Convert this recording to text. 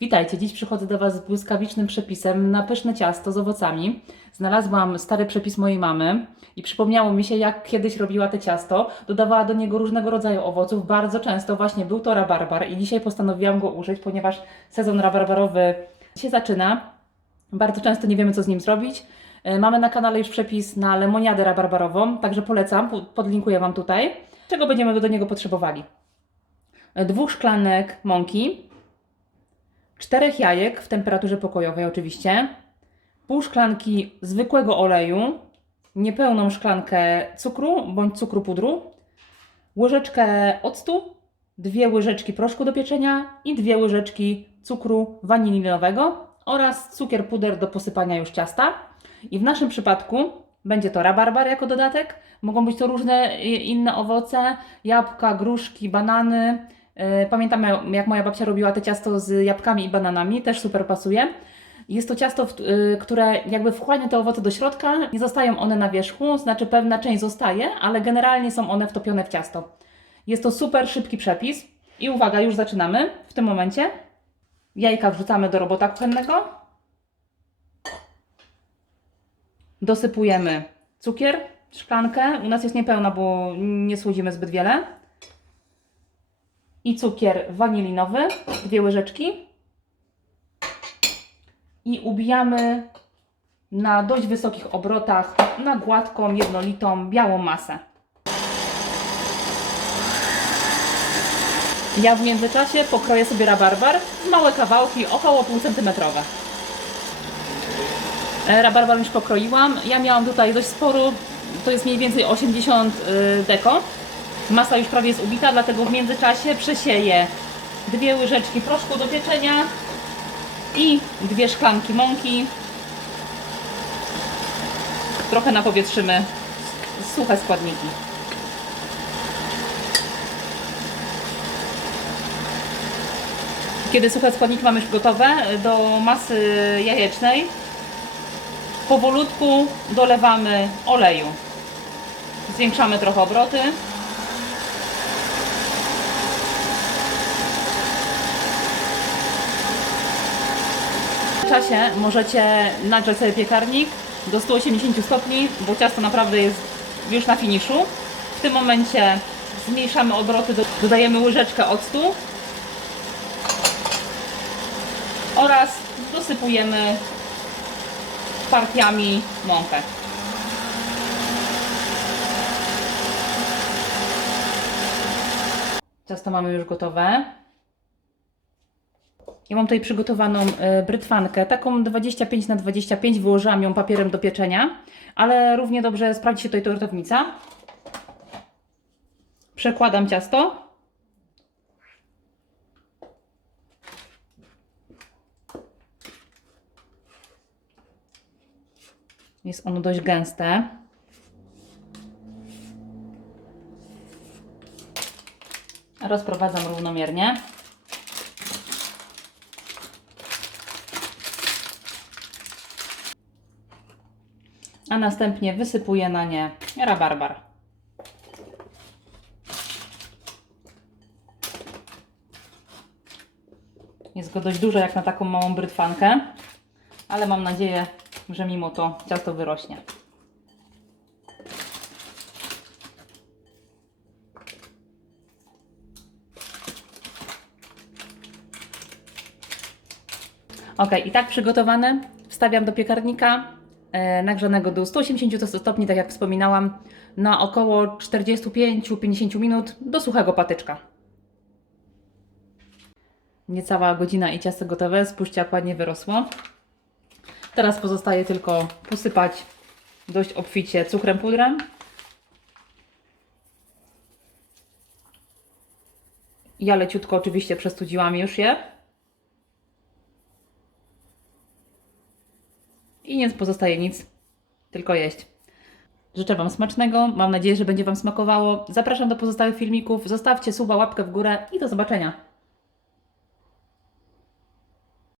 Witajcie, dziś przychodzę do Was z błyskawicznym przepisem na pyszne ciasto z owocami. Znalazłam stary przepis mojej mamy i przypomniało mi się, jak kiedyś robiła te ciasto. Dodawała do niego różnego rodzaju owoców, bardzo często właśnie był to rabarbar i dzisiaj postanowiłam go użyć, ponieważ sezon rabarbarowy się zaczyna. Bardzo często nie wiemy, co z nim zrobić. Mamy na kanale już przepis na lemoniadę rabarbarową, także polecam, podlinkuję Wam tutaj. Czego będziemy do niego potrzebowali? 2 szklanek mąki, 4 jajek w temperaturze pokojowej oczywiście, pół szklanki zwykłego oleju, niepełną szklankę cukru bądź cukru pudru, łyżeczkę octu, 2 łyżeczki proszku do pieczenia i 2 łyżeczki cukru wanilinowego oraz cukier puder do posypania już ciasta. I w naszym przypadku będzie to rabarbar jako dodatek. Mogą być to różne inne owoce, jabłka, gruszki, banany. Pamiętam, jak moja babcia robiła te ciasto z jabłkami i bananami, też super pasuje. Jest to ciasto, które jakby wchłania te owoce do środka, nie zostają one na wierzchu, znaczy pewna część zostaje, ale generalnie są one wtopione w ciasto. Jest to super szybki przepis i uwaga, już zaczynamy w tym momencie. Jajka wrzucamy do robota kuchennego. Dosypujemy cukier, szklankę, u nas jest niepełna, bo nie słodzimy zbyt wiele. I cukier wanilinowy, 2 łyżeczki. I ubijamy na dość wysokich obrotach na gładką, jednolitą, białą masę. Ja w międzyczasie pokroję sobie rabarbar w małe kawałki, około półcentymetrowe. Rabarbar już pokroiłam. Ja miałam tutaj dość sporo, to jest mniej więcej 80 deko. Masa już prawie jest ubita, dlatego w międzyczasie przesieję 2 łyżeczki proszku do pieczenia i 2 szklanki mąki. Trochę napowietrzymy suche składniki. Kiedy suche składniki mamy już gotowe do masy jajecznej, powolutku dolewamy oleju. Zwiększamy trochę obroty. W czasie możecie nagrzać sobie piekarnik do 180 stopni, bo ciasto naprawdę jest już na finiszu. W tym momencie zmniejszamy obroty, dodajemy łyżeczkę octu oraz dosypujemy partiami mąkę. Ciasto mamy już gotowe. Ja mam tutaj przygotowaną brytwankę, taką 25 na 25, wyłożyłam ją papierem do pieczenia, ale równie dobrze sprawdzi się tutaj tortownica. Przekładam ciasto. Jest ono dość gęste. Rozprowadzam równomiernie. A następnie wysypuję na nie rabarbar. Jest go dość dużo jak na taką małą brytwankę, ale mam nadzieję, że mimo to ciasto wyrośnie. Ok, i tak przygotowane wstawiam do piekarnika nagrzanego do 180 stopni, tak jak wspominałam, na około 45-50 minut do suchego patyczka. Niecała godzina i ciasto gotowe. Spójrzcie, jak ładnie wyrosło. Teraz pozostaje tylko posypać dość obficie cukrem pudrem. Ja leciutko oczywiście przestudziłam już je. I nie pozostaje nic, tylko jeść. Życzę Wam smacznego, mam nadzieję, że będzie Wam smakowało. Zapraszam do pozostałych filmików, zostawcie suba, łapkę w górę i do zobaczenia.